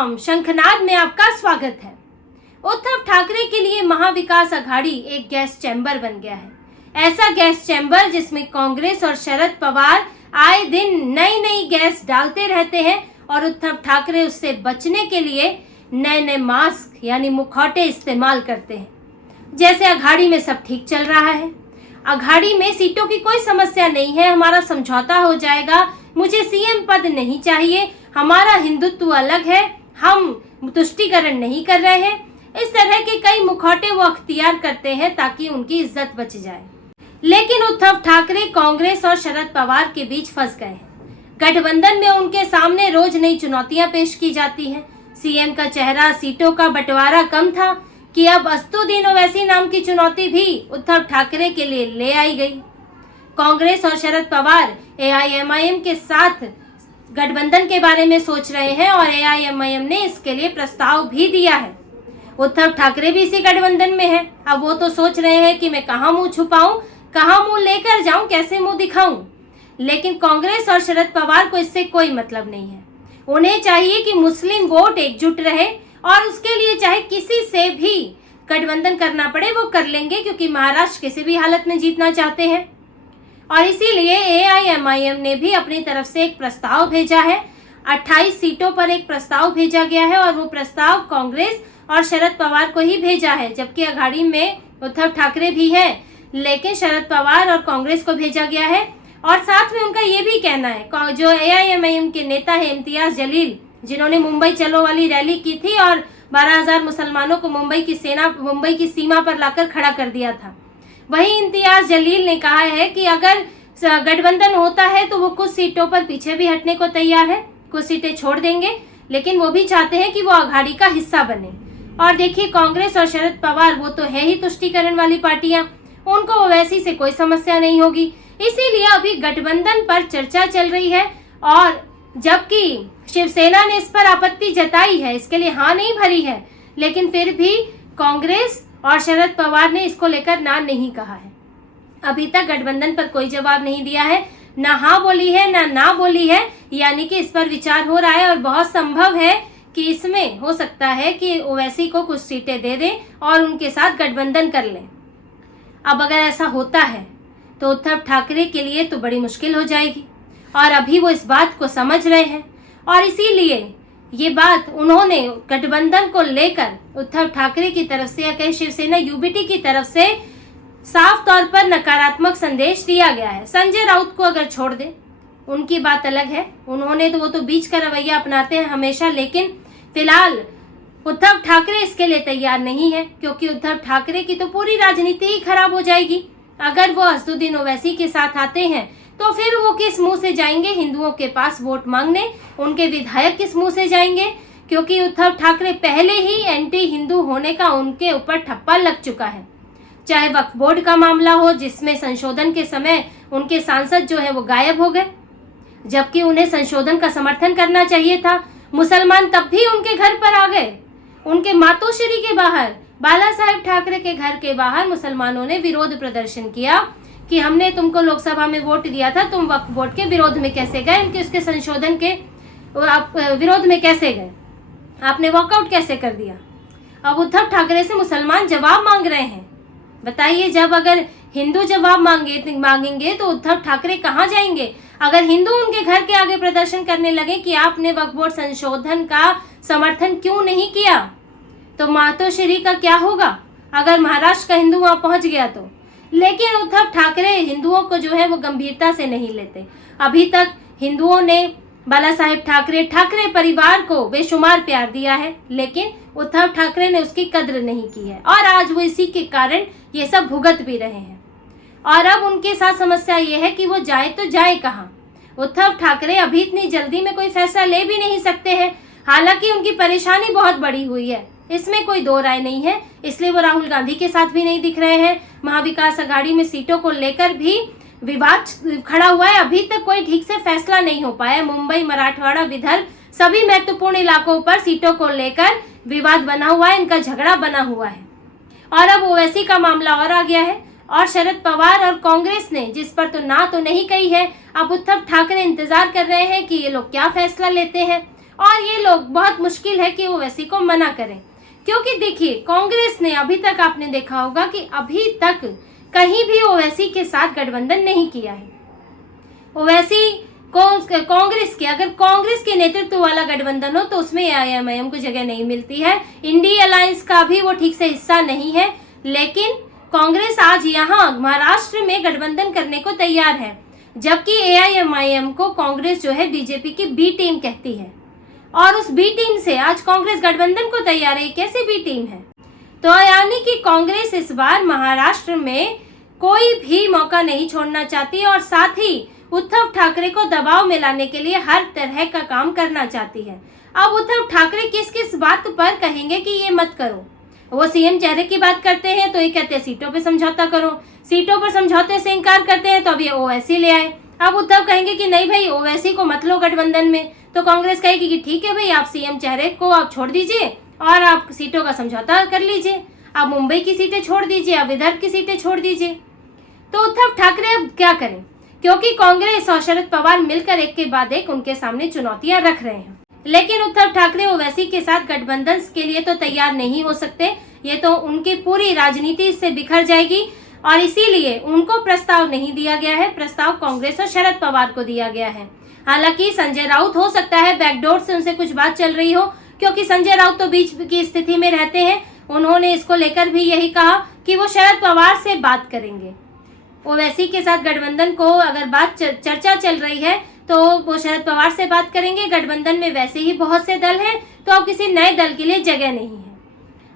राम, शंखनाद में आपका स्वागत है। उद्धव ठाकरे के लिए महाविकास अघाड़ी एक गैस चैम्बर बन गया है। ऐसा गैस चैम्बर जिसमें कांग्रेस और शरद पवार आए दिन नई नई गैस डालते रहते हैं और उद्धव ठाकरे उससे बचने के लिए नए नए मास्क यानी मुखौटे इस्तेमाल करते हैं। जैसे अघाड़ी में सब ठीक चल रहा है, अघाड़ी में सीटों की कोई समस्या नहीं है, हमारा समझौता हो जाएगा, मुझे सीएम पद नहीं चाहिए, हमारा हिंदुत्व अलग है, हम तुष्टीकरण नहीं कर रहे हैं। इस तरह के कई मुखौटे वो अख्तियार करते हैं ताकि उनकी इज्जत बच जाए। लेकिन उद्धव ठाकरे कांग्रेस और शरद पवार के बीच फंस गए हैं। गठबंधन में उनके सामने रोज नई चुनौतियां पेश की जाती हैं। सीएम का चेहरा, सीटों का बंटवारा कम था कि अब असदुद्दीन ओवैसी नाम की चुनौती भी उद्धव ठाकरे के लिए ले आई गई। कांग्रेस और शरद पवार एआईएमआईएम के साथ गठबंधन के बारे में सोच रहे हैं और एआईएमआईएम ने इसके लिए प्रस्ताव भी दिया है। उद्धव ठाकरे भी इसी गठबंधन में है। अब वो तो सोच रहे हैं कि मैं कहाँ मुंह छुपाऊं, कहाँ मुंह लेकर जाऊं, कैसे मुंह दिखाऊं। लेकिन कांग्रेस और शरद पवार को इससे कोई मतलब नहीं है। उन्हें चाहिए कि मुस्लिम वोट एकजुट रहे और उसके लिए चाहे किसी से भी गठबंधन करना पड़े वो कर लेंगे, क्योंकि महाराष्ट्र किसी भी हालत में जीतना चाहते हैं। और इसीलिए एआईएमआईएम ने भी अपनी तरफ से एक प्रस्ताव भेजा है। 28 सीटों पर एक प्रस्ताव भेजा गया है और वो प्रस्ताव कांग्रेस और शरद पवार को ही भेजा है, जबकि अघाड़ी में उद्धव ठाकरे भी है, लेकिन शरद पवार और कांग्रेस को भेजा गया है। और साथ में उनका ये भी कहना है, जो एआईएमआईएम के नेता है इम्तियाज जलील, जिन्होंने मुंबई चलो वाली रैली की थी और 12,000 मुसलमानों को मुंबई की सीमा पर लाकर खड़ा कर दिया था, वही इम्तियाज जलील ने कहा है कि अगर गठबंधन होता है तो वो कुछ सीटों पर पीछे भी हटने को तैयार है, कुछ सीटें छोड़ देंगे, लेकिन वो भी चाहते हैं कि वो अघाड़ी का हिस्सा बने। और देखिए, कांग्रेस और शरद पवार वो तो है ही तुष्टीकरण वाली पार्टियां, उनको ओवैसी से कोई समस्या नहीं होगी। इसीलिए अभी गठबंधन पर चर्चा चल रही है और जबकि शिवसेना ने इस पर आपत्ति जताई है, इसके लिए हाँ नहीं भरी है, लेकिन फिर भी कांग्रेस और शरद पवार ने इसको लेकर ना नहीं कहा है। अभी तक गठबंधन पर कोई जवाब नहीं दिया है, ना हाँ बोली है ना बोली है, यानी कि इस पर विचार हो रहा है और बहुत संभव है कि इसमें हो सकता है कि ओवैसी को कुछ सीटें दे दें और उनके साथ गठबंधन कर लें। अब अगर ऐसा होता है तो उद्धव ठाकरे के लिए तो बड़ी मुश्किल हो जाएगी और अभी वो इस बात को समझ रहे हैं और इसीलिए ये बात उन्होंने गठबंधन को लेकर उद्धव ठाकरे की तरफ से या कहीं शिवसेना यूबीटी की तरफ से साफ तौर पर नकारात्मक संदेश दिया गया है। संजय राउत को अगर छोड़ दे, उनकी बात अलग है, उन्होंने तो वो तो बीच का रवैया अपनाते हैं हमेशा, लेकिन फिलहाल उद्धव ठाकरे इसके लिए तैयार नहीं है, क्योंकि उद्धव ठाकरे की तो पूरी राजनीति ही खराब हो जाएगी। अगर वो असदुद्दीन ओवैसी के साथ आते हैं तो फिर वो किस मुंह से जाएंगे हिंदुओं के पास वोट मांगने, उनके विधायक किस मुंह से जाएंगे, क्योंकि उद्धव ठाकरे पहले ही एंटी हिंदू होने का उनके ऊपर ठप्पा लग चुका है। चाहे वक्फ बोर्ड का मामला हो, जिसमें संशोधन के समय उनके सांसद जो है वो गायब हो गए, जबकि उन्हें संशोधन का समर्थन करना चाहिए था। मुसलमान तब भी उनके घर पर आ गए, उनके मातोश्री के बाहर, बाला साहेब ठाकरे के घर के बाहर मुसलमानों ने विरोध प्रदर्शन किया कि हमने तुमको लोकसभा में वोट दिया था, तुम वक्फ बोर्ड के विरोध में कैसे गए, उनके उसके संशोधन के विरोध में कैसे गए, आपने वॉकआउट कैसे कर दिया। अब उद्धव ठाकरे से मुसलमान जवाब मांग रहे हैं। बताइए, जब अगर हिंदू जवाब मांगेंगे तो उद्धव ठाकरे कहाँ जाएंगे। अगर हिंदू उनके घर के आगे प्रदर्शन करने लगे कि आपने वक्फ बोर्ड संशोधन का समर्थन क्यों नहीं किया, तो मातोश्री का क्या होगा अगर महाराष्ट्र का हिंदू वहां पहुंच गया तो। लेकिन उद्धव ठाकरे हिंदुओं को जो है वो गंभीरता से नहीं लेते। अभी तक हिंदुओं ने बाला साहेब ठाकरे परिवार को बेशुमार प्यार दिया है, लेकिन उद्धव ठाकरे ने उसकी कद्र नहीं की है और आज वो इसी के कारण ये सब भुगत भी रहे हैं। और अब उनके साथ समस्या ये है कि वो जाए तो जाए कहाँ। उद्धव ठाकरे अभी इतनी जल्दी में कोई फैसला ले भी नहीं सकते हैं, हालांकि उनकी परेशानी बहुत बड़ी हुई है, इसमें कोई दो राय नहीं है। इसलिए वो राहुल गांधी के साथ भी नहीं दिख रहे हैं। महाविकास अघाड़ी में सीटों को लेकर भी विवाद खड़ा हुआ है, अभी तक कोई ठीक से फैसला नहीं हो पाया। मुंबई, मराठवाड़ा, विदर्भ सभी महत्वपूर्ण इलाकों पर सीटों को लेकर विवाद बना हुआ है, इनका झगड़ा बना हुआ है। और अब ओवैसी का मामला और आ गया है और शरद पवार और कांग्रेस ने जिस पर तो ना तो नहीं कही है, अब उद्धव ठाकरे इंतजार कर रहे हैं कि ये लोग क्या फैसला लेते हैं और ये लोग बहुत मुश्किल है कि ओवैसी को मना करें, क्योंकि देखिए कांग्रेस ने अभी तक आपने देखा होगा कि अभी तक कहीं भी ओवैसी के साथ गठबंधन नहीं किया है। ओवैसी को कांग्रेस के, अगर कांग्रेस के नेतृत्व वाला गठबंधन हो तो उसमें एआईएमआईएम को जगह नहीं मिलती है। इंडिया अलायंस का भी वो ठीक से हिस्सा नहीं है, लेकिन कांग्रेस आज यहाँ महाराष्ट्र में गठबंधन करने को तैयार है, जबकि एआईएमआईएम को कांग्रेस जो है बीजेपी की बी टीम कहती है, और उस बी टीम से आज कांग्रेस गठबंधन को तैयार है। कैसी बी टीम है? तो यानी कि कांग्रेस इस बार महाराष्ट्र में कोई भी मौका नहीं छोड़ना चाहती और साथ ही उद्धव ठाकरे को दबाव में लाने के लिए हर तरह का काम करना चाहती है। अब उद्धव ठाकरे किस किस बात पर कहेंगे कि ये मत करो? वो सीएम चेहरे की बात करते हैं तो ये कहते हैं सीटों पे समझौता करो, सीटों पर समझौते से इनकार करते हैं तो अब ये ओवैसी ले आए। अब उद्धव कहेंगे कि नहीं भाई ओवैसी को मत लो गठबंधन में, तो कांग्रेस कहेगी कि ठीक है भाई आप सीएम चेहरे को आप छोड़ दीजिए और आप सीटों का समझौता कर लीजिए, आप मुंबई की सीटें छोड़ दीजिए, आप विदर्भ की सीटें छोड़ दीजिए। तो उद्धव ठाकरे अब क्या करें, क्योंकि कांग्रेस और शरद पवार मिलकर एक के बाद एक उनके सामने चुनौतियां रख रहे हैं। लेकिन उद्धव ठाकरे ओवैसी के साथ गठबंधन के लिए तो तैयार नहीं हो सकते, ये तो उनकी पूरी राजनीति से बिखर जाएगी और इसीलिए उनको प्रस्ताव नहीं दिया गया है। प्रस्ताव कांग्रेस और शरद पवार को दिया गया है। हालांकि संजय राउत हो सकता है बैकडोर से उनसे कुछ बात चल रही हो, क्योंकि संजय राउत तो बीच की स्थिति में रहते हैं। उन्होंने इसको लेकर भी यही कहा कि वो शरद पवार से बात करेंगे। ओवैसी के साथ गठबंधन को अगर चर्चा चल रही है तो वो शरद पवार से बात करेंगे। गठबंधन में वैसे ही बहुत से दल हैं, तो अब किसी नए दल के लिए जगह नहीं है।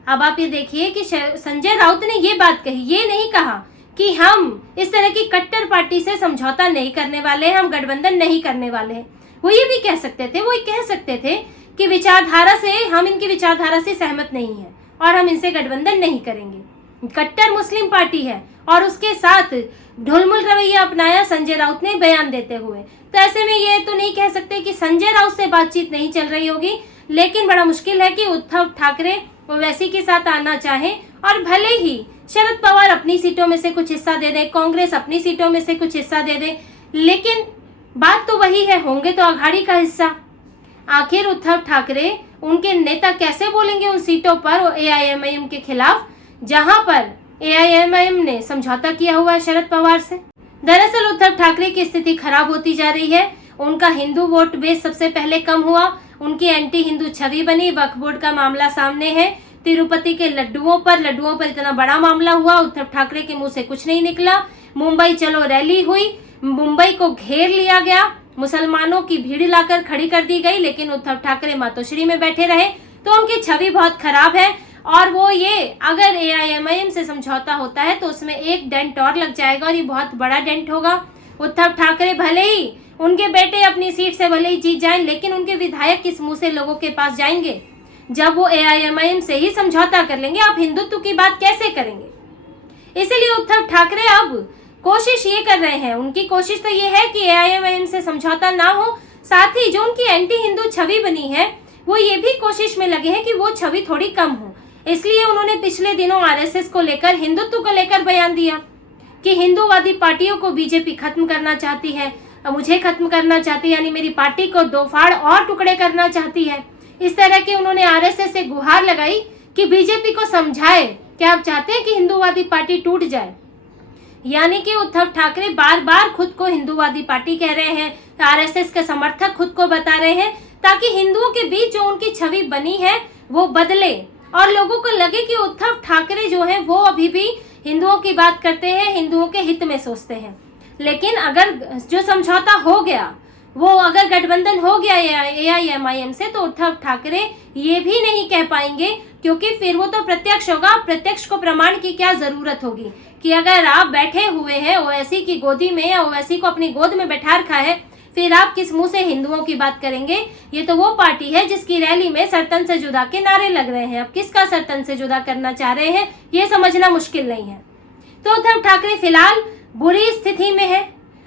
अब आप ये देखिए कि संजय राउत ने ये बात कही, ये नहीं कहा कि हम इस तरह की कट्टर पार्टी से समझौता नहीं करने वाले हैं, हम गठबंधन नहीं करने वाले हैं। वो ये भी कह सकते थे, वो ये कह सकते थे कि विचारधारा से हम इनकी विचारधारा से सहमत नहीं है और हम इनसे गठबंधन नहीं करेंगे। कट्टर मुस्लिम पार्टी है और उसके साथ ढुलमुल रवैया अपनाया संजय राउत ने बयान देते हुए। तो ऐसे में ये तो नहीं कह सकते कि संजय राउत से बातचीत नहीं चल रही होगी, लेकिन बड़ा मुश्किल है कि उद्धव ठाकरे ओवैसी के साथ आना चाहें और भले ही शरद पवार अपनी सीटों में से कुछ हिस्सा दे दे, कांग्रेस अपनी सीटों में से कुछ हिस्सा दे दे, लेकिन बात तो वही है, होंगे तो अघाड़ी का हिस्सा। आखिर उद्धव ठाकरे उनके नेता कैसे बोलेंगे उन सीटों पर एआईएमआईएम के खिलाफ जहां पर एआईएमआईएम ने समझौता किया हुआ है शरद पवार से। दरअसल उद्धव ठाकरे की स्थिति खराब होती जा रही है। उनका हिंदू वोट बेस सबसे पहले कम हुआ, उनकी एंटी हिंदू छवि बनी। वक्फ बोर्ड का मामला सामने है, तिरुपति के लड्डुओं पर इतना बड़ा मामला हुआ, उद्धव ठाकरे के मुंह से कुछ नहीं निकला। मुंबई चलो रैली हुई, मुंबई को घेर लिया गया, मुसलमानों की भीड़ लाकर खड़ी कर दी गई, लेकिन उद्धव ठाकरे मातोश्री में बैठे रहे। तो उनकी छवि बहुत खराब है और वो ये अगर एआईएमआईएम से समझौता होता है तो उसमें एक डेंट और लग जाएगा और ये बहुत बड़ा डेंट होगा। उद्धव ठाकरे भले ही उनके बेटे अपनी सीट से भले ही जीत जाएं, लेकिन उनके विधायक किस मुंह से लोगों के पास जाएंगे जब वो एआईएमआईएम से ही समझौता कर लेंगे? आप हिंदुत्व की बात कैसे करेंगे? इसीलिए उद्धव ठाकरे अब कोशिश ये कर रहे हैं, उनकी कोशिश तो ये है कि एआईएमआईएम से समझौता ना हो, साथ ही जो उनकी एंटी हिंदू छवि बनी है वो ये भी कोशिश में लगे हैं कि वो छवि थोड़ी कम हो। इसलिए उन्होंने पिछले दिनों आरएसएस को लेकर, हिंदुत्व को लेकर बयान दिया कि हिंदूवादी पार्टियों को बीजेपी खत्म करना चाहती है, मुझे खत्म करना चाहती है, यानी मेरी पार्टी को दो फाड़ और टुकड़े करना चाहती है। इस तरह के उन्होंने आरएसएस से गुहार लगाई कि बीजेपी को समझाए कि आप चाहते हैं कि हिंदूवादी पार्टी टूट जाए। यानी कि उद्धव ठाकरे बार बार खुद को हिंदूवादी पार्टी कह रहे हैं, आरएसएस के समर्थक खुद को बता रहे हैं, ताकि हिंदुओं के बीच जो उनकी छवि बनी है वो बदले और लोगों को लगे कि उद्धव ठाकरे जो है वो अभी भी हिंदुओं की बात करते हैं, हिंदुओं के हित में सोचते हैं। लेकिन अगर जो समझौता हो गया, वो अगर गठबंधन हो गया एआईएमआईएम से, तो उद्धव ठाकरे ये भी नहीं कह पाएंगे, क्योंकि फिर वो तो प्रत्यक्ष होगा। प्रत्यक्ष को प्रमाण की क्या जरूरत होगी कि अगर आप बैठे हुए हैं ओवैसी की गोदी में या ओवैसी को अपनी गोद में बैठा रखा है, फिर आप किस मुंह से हिंदुओं की बात करेंगे? ये तो वो पार्टी है जिसकी रैली में सरतन से जुदा के नारे लग रहे हैं। अब किसका सरतन से जुदा करना चाह रहे हैं ये समझना मुश्किल नहीं है। तो उद्धव ठाकरे फिलहाल बुरी स्थिति में है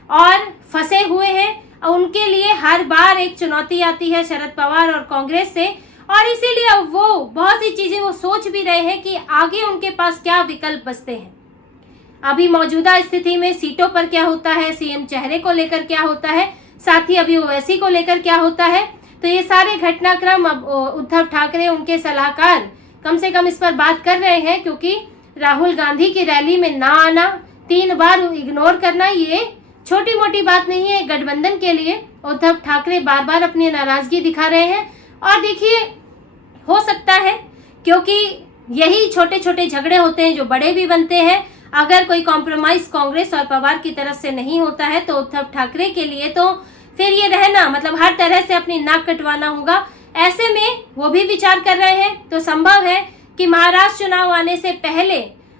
और फंसे हुए हैं। उनके लिए हर बार एक चुनौती आती है शरद पवार और कांग्रेस से, और इसीलिए अब वो बहुत सी चीजें वो सोच भी रहे हैं कि आगे उनके पास क्या विकल्प बचते हैं। अभी मौजूदा स्थिति में सीटों पर क्या होता है, सीएम चेहरे को लेकर क्या होता है, साथ ही अभी ओवैसी को लेकर क्या होता है, तो ये सारे घटनाक्रम अब उद्धव ठाकरे, उनके सलाहकार कम से कम इस पर बात कर रहे हैं, क्योंकि राहुल गांधी की रैली में ना आना, 3 बार इग्नोर करना, ये छोटी मोटी बात नहीं है। गठबंधन के लिए उद्धव ठाकरे बार बार अपनी नाराजगी दिखा रहे हैं। और देखिए, हो सकता है क्योंकि यही छोटे छोटे झगड़े होते हैं जो बड़े भी बनते हैं। अगर कोई कॉम्प्रोमाइज कांग्रेस और पवार की तरफ से नहीं होता है तो उद्धव ठाकरे के लिए तो फिर ये रहना मतलब हर तरह से अपनी नाक कटवाना होगा। ऐसे में वो भी विचार कर रहे हैं, तो संभव है कि महाराष्ट्र चुनाव आने से पहले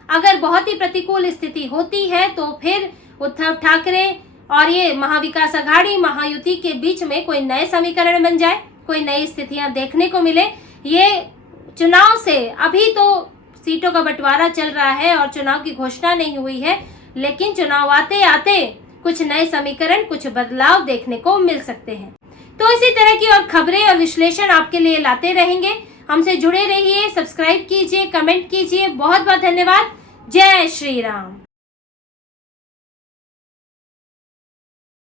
अगर बहुत ही प्रतिकूल स्थिति होती है तो फिर उद्धव ठाकरे और ये महाविकास आघाड़ी, महायुति के बीच में कोई नए समीकरण बन जाए, कोई नई स्थितियां देखने को मिले। ये चुनाव से अभी तो सीटों का बंटवारा चल रहा है और चुनाव की घोषणा नहीं हुई है, लेकिन चुनाव आते आते कुछ नए समीकरण, कुछ बदलाव देखने को मिल सकते हैं। तो इसी तरह की और खबरें और विश्लेषण आपके लिए लाते रहेंगे। हमसे जुड़े रहिए, सब्सक्राइब कीजिए, कमेंट कीजिए। बहुत बहुत धन्यवाद। जय श्री राम।